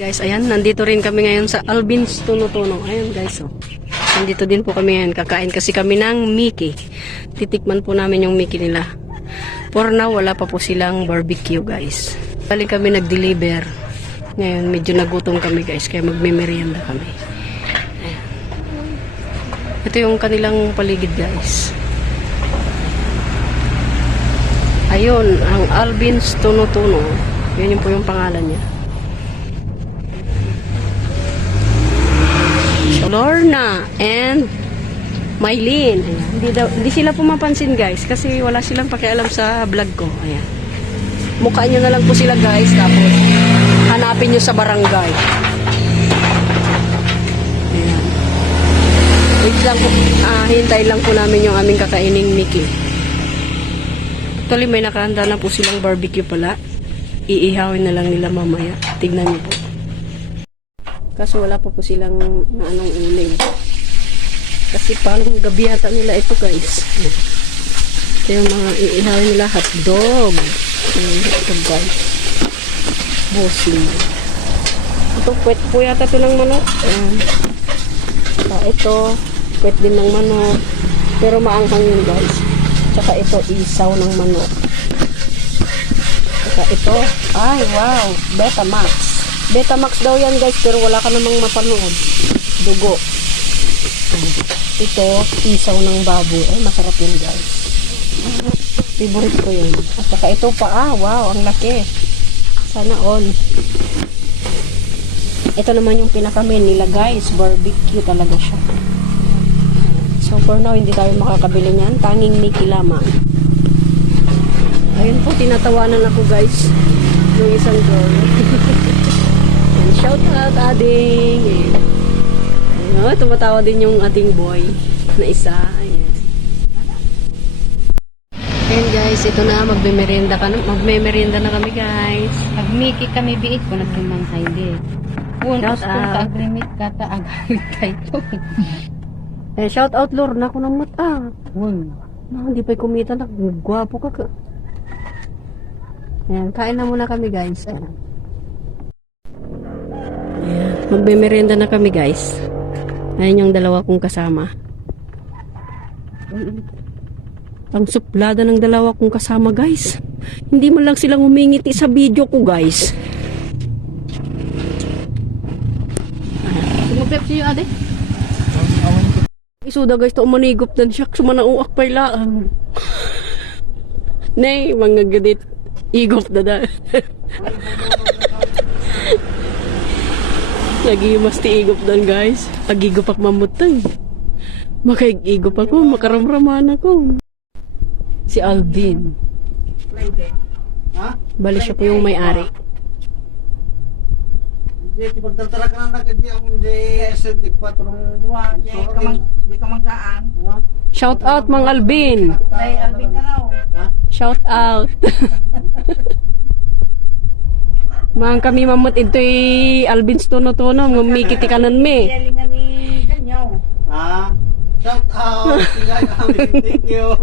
Guys, ayan, nandito rin kami ngayon sa Albin's Tuno-Tuno. Ayan guys, oh. Nandito din po kami ngayon. Kakain kasi kami ng Mickey. Titikman po namin yung Mickey nila. For now, wala pa po silang barbecue guys. Bali kami nag-deliver. Ngayon, medyo nagutom kami guys. Kaya magme-merienda kami. Ayan. Ito yung kanilang paligid guys. Ayun, ang Albin's Tuno-Tuno. Yun yung po yung pangalan niya. Lorna and Mylene. Ayan. Hindi sila pumapansin guys kasi wala silang pakialam sa vlog ko. Ayan. Mukhaan nyo na lang po sila guys tapos hanapin nyo sa barangay. Ayan. Wait lang po, hintay lang po namin yung aming kakaining Mickey. Actually may nakahanda na po silang barbecue pala. Iihawin na lang nila mamaya. Tignan nyo po. Kaso wala pa po silang anong uling. Kasi parang gabi yata nila ito guys. Ito yung mga iihawin nila hotdog. Ito guys. Bossing. Ito puwet po yata ito ng manok. Ito puwet din ng manok. Pero maanghang yun guys. Tsaka ito isaw ng manok. Tsaka ito. Ay wow. Betamax. Betamax daw yan guys, pero wala ka namang mapanood. Dugo. Ito, isaw ng baboy. Ay, masarap yun guys. Favorite ko yun. At saka ito pa, wow, ang laki. Sana all. Ito naman yung pinaka-main nila guys. Barbecue talaga siya. So for now, hindi tayo makakabili niyan. Tanging Mickey lamang. Ayun po, tinatawanan ako guys. Yung isang girl. Shout out ading. Ayun, tumatawa din yung ating boy na isa. Ayan. Ayan guys, ito na magme-merienda na kami guys. Nag-Mickey kami biit ko naglimanghay din. Shout out. Agrimit kata agawit kayo. Shout out Lord na ako ng mata. Hindi pa kumita na. Gwapo ka. Ayan, kain na muna kami guys. Ayan. Magme-merienda na kami guys. Ayan yung dalawa kong kasama. Ang suplada ng dalawa kong kasama guys. Hindi man lang silang humingiti sa video ko guys. Sumupep siyo ade? Isuda guys to manigop dan siya. Sumanauak pa ilaan. Nay, mga gadit. Igop na. Nagimas ti igop dan guys. Agigop ak mamutay. Makaigigop ako, makaramraman ako. Si Alvin. Bali siya po yung may-ari. Hindi pagtatara ka na nagdi ang di esentik patrong duwa di kamangkaan. Shout out Mang Alvin. Ay, Alvin ka raw. Shout out. Mang kami mamut ito'y Albin's Tuno-Tuno. Ngumikiti kanan me. Yalingan ni Ganyaw. Shout out. Thank you.